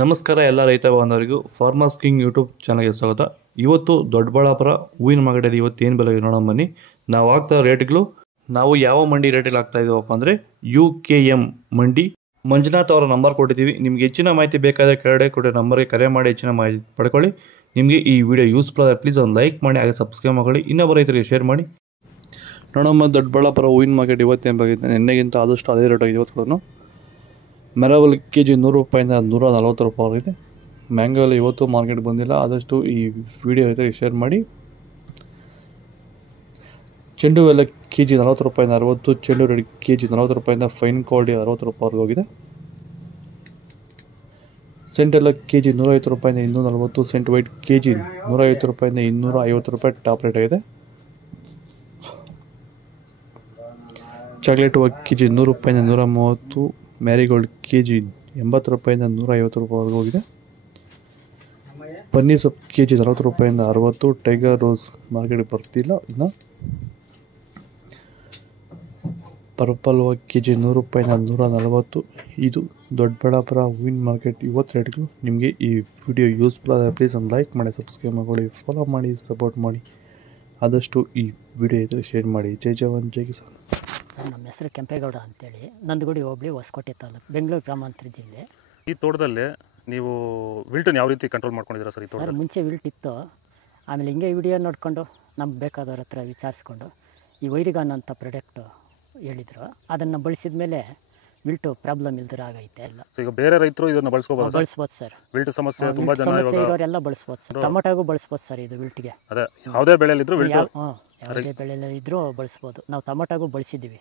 ನಮಸ್ಕಾರ ಎಲ್ಲ ರೈತ ಬಾಂಧವರಿಗೂ ಫಾರ್ಮರ್ಸ್ ಕಿಂಗ್ ಯೂಟ್ಯೂಬ್ ಚಾನಲ್ಗೆ ಸ್ವಾಗತ. ಇವತ್ತು ದೊಡ್ಡಬಳ್ಳಾಪುರ ಹೂವಿನ ಮಾರ್ಕೆಟಲ್ಲಿ ಇವತ್ತು ಏನು ಬೆಲೆ ನೋಡೋಣ ಬನ್ನಿ. ನಾವು ಆಗ್ತಾ ರೇಟ್ಗಳು ನಾವು ಯಾವ ಮಂಡಿ ರೇಟಲ್ಲಿ ಆಗ್ತಾ ಇದ್ದೀವಪ್ಪ ಅಂದರೆ UKM ಮಂಡಿ. ಮಂಜುನಾಥ್ ಅವರ ನಂಬರ್ ಕೊಟ್ಟಿದ್ದೀವಿ. ನಿಮ್ಗೆ ಹೆಚ್ಚಿನ ಮಾಹಿತಿ ಬೇಕಾದರೆ ಕೆಳಗಡೆ ಕೊಟ್ಟೆ ನಂಬರ್ಗೆ ಕರೆ ಮಾಡಿ ಹೆಚ್ಚಿನ ಮಾಹಿತಿ ಪಡ್ಕೊಳ್ಳಿ. ನಿಮಗೆ ಈ ವಿಡಿಯೋ ಯೂಸ್ಫುಲ್ ಆದರೆ ಪ್ಲೀಸ್ ಒಂದು ಲೈಕ್ ಮಾಡಿ, ಹಾಗೆ ಸಬ್ಸ್ಕ್ರೈಬ್ ಮಾಡಿ, ಇನ್ನೊಬ್ಬ ರೈತರಿಗೆ ಶೇರ್ ಮಾಡಿ. ನೋಡಮ್ಮ, ದೊಡ್ಡಬಳ್ಳಾಪುರ ಹೂವಿನ ಮಾರ್ಕೆಟ್ ಇವತ್ತೇನು ಬಗ್ಗೆ ನಿನ್ನೆಗಿಂತ ಆದಷ್ಟು ಅದೇ ರೇಟ್ ಆಗಿದೆ. ಇವತ್ತು ಕೂಡ ಮೆರವಲ್ ಕೆಜಿ 100 ರೂಪಾಯಿಂದ 140 ರೂಪಾಯಿ ಆಗಿದೆ. ಮ್ಯಾಂಗೋ ಎಲ್ಲ ಇವತ್ತು ಮಾರ್ಕೆಟ್ ಬಂದಿಲ್ಲ, ಆದಷ್ಟು ಈ ವಿಡಿಯೋ ರೈತರಿಗೆ ಶೇರ್ ಮಾಡಿ. ಚೆಂಡು ಎಲ್ಲ ಕೆಜಿ 40 ರೂಪಾಯಿಂದ 60, ಚೆಂಡು ರೆಡ್ ಕೆಜಿ 40 ರೂಪಾಯಿಂದ ಫೈನ್ ಕ್ವಾಲಿಟಿ 60 ರೂಪಾಯಿವರೆಗೂ ಹೋಗಿದೆ. ಸೆಂಟ್ ಎಲ್ಲ ಕೆಜಿ 150 ರೂಪಾಯಿಂದ 240, ಸೆಂಟ್ ವೈಟ್ ಕೆಜಿ 150 ರೂಪಾಯಿಂದ 250 ರೂಪಾಯಿ ಟಾಪ್ ರೇಟ್ ಆಗಿದೆ. ಚಾಕ್ಲೇಟ್ ಕೆಜಿ 100 ರೂಪಾಯಿಂದ 130, ಮ್ಯಾರಿಗೋಲ್ಡ್ ಕೆಜಿ 80 ರೂಪಾಯಿಂದ 150 ರೂಪಾಯಿವರೆಗೂ ಹೋಗಿದೆ. ಪನ್ನೀರ್ ಸೊಪ್ಪು ಕೆಜಿ 40 ರೂಪಾಯಿಂದ 60, ಟೈಗರ್ ರೋಸ್ ಮಾರ್ಕೆಟ್ಗೆ ಬರ್ತಿಲ್ಲ ಇನ್ನು. ಪರ್ಪಲ್ ಕೆಜಿ 100 ರೂಪಾಯಿಂದ 140. ಇದು ದೊಡ್ಡಬಳ್ಳಾಪುರ ಹೂವಿನ ಮಾರ್ಕೆಟ್ ಇವತ್ತು ರೇಟ್ಗಳು. ನಿಮಗೆ ಈ ವಿಡಿಯೋ ಯೂಸ್ಫುಲ್ ಆದರೆ ಪ್ಲೀಸ್ ಒಂದು ಲೈಕ್ ಮಾಡಿ, ಸಬ್ಸ್ಕ್ರೈಬ್ ಮಾಡಿ, ಫಾಲೋ ಮಾಡಿ, ಸಪೋರ್ಟ್ ಮಾಡಿ. ಆದಷ್ಟು ಈ ವಿಡಿಯೋ ಇದ್ದರೆ ಶೇರ್ ಮಾಡಿ. ಜೈ ಜವಾನ್ ಜೈ ಕಿಸಾನ್. ನಮ್ಮ ಹೆಸರು ಕೆಂಪೇಗೌಡ ಅಂತೇಳಿ, ನಂದಗುಡಿ ಹೋಬಳಿ ಹೊಸಕೋಟೆ ತಾಲೂಕು, ಬೆಂಗಳೂರು ಗ್ರಾಮಾಂತರ ಜಿಲ್ಲೆ. ಈ ತೋಟದಲ್ಲಿ ನೀವು ವಿಲ್ಟನ್ನು ಯಾವ ರೀತಿ ಕಂಟ್ರೋಲ್ ಮಾಡ್ಕೊಂಡಿದ್ದೀರಾ ಸರ್? ಈ ಸರ್ ಮುಂಚೆ ವಿಲ್ಟ್ ಇತ್ತು, ಆಮೇಲೆ ಹಿಂಗೆ ವಿಡಿಯೋ ನೋಡಿಕೊಂಡು ನಮ್ಗೆ ಬೇಕಾದವ್ರ ಹತ್ರ ವಿಚಾರಿಸ್ಕೊಂಡು ಈ ವೈರಿಗಾನ್ ಅಂತ ಪ್ರಾಡಕ್ಟು ಹೇಳಿದರು, ಅದನ್ನು ಬಳಸಿದ ಮೇಲೆ ವಿಲ್ಟು ಪ್ರಾಬ್ಲಮ್ ಇಲ್ದಿರ ಆಗೈತೆ ಎಲ್ಲ. ಈಗ ಬೇರೆ ರೈತರು ಇದನ್ನು ಬಳಸ್ಬೋದು ಸರ್. ವಿಲ್ಟ್ ಸಮಸ್ಯೆ ತುಂಬ ಜನ ಇರೋರೆಲ್ಲ ಬಳಸ್ಬೋದು ಸರ್. ಟೊಮೊಟೊಗೂ ಬಳಸ್ಬೋದು ಸರ್ ಇದು ವಿಲ್ಟ್ಗೆ. ಅದೇ ಯಾವುದೇ ಬೆಳೆಯಲ್ಲಿದ್ರು ವಿಲ್ಟ್ ಯಾವುದೇ ಬೆಳೆಯಲ್ಲಿ ಇದ್ರೂ ಬಳಸ್ಬೋದು. ನಾವು ಟೊಮೊಟೊಗೂ ಬಳಸಿದ್ದೀವಿ.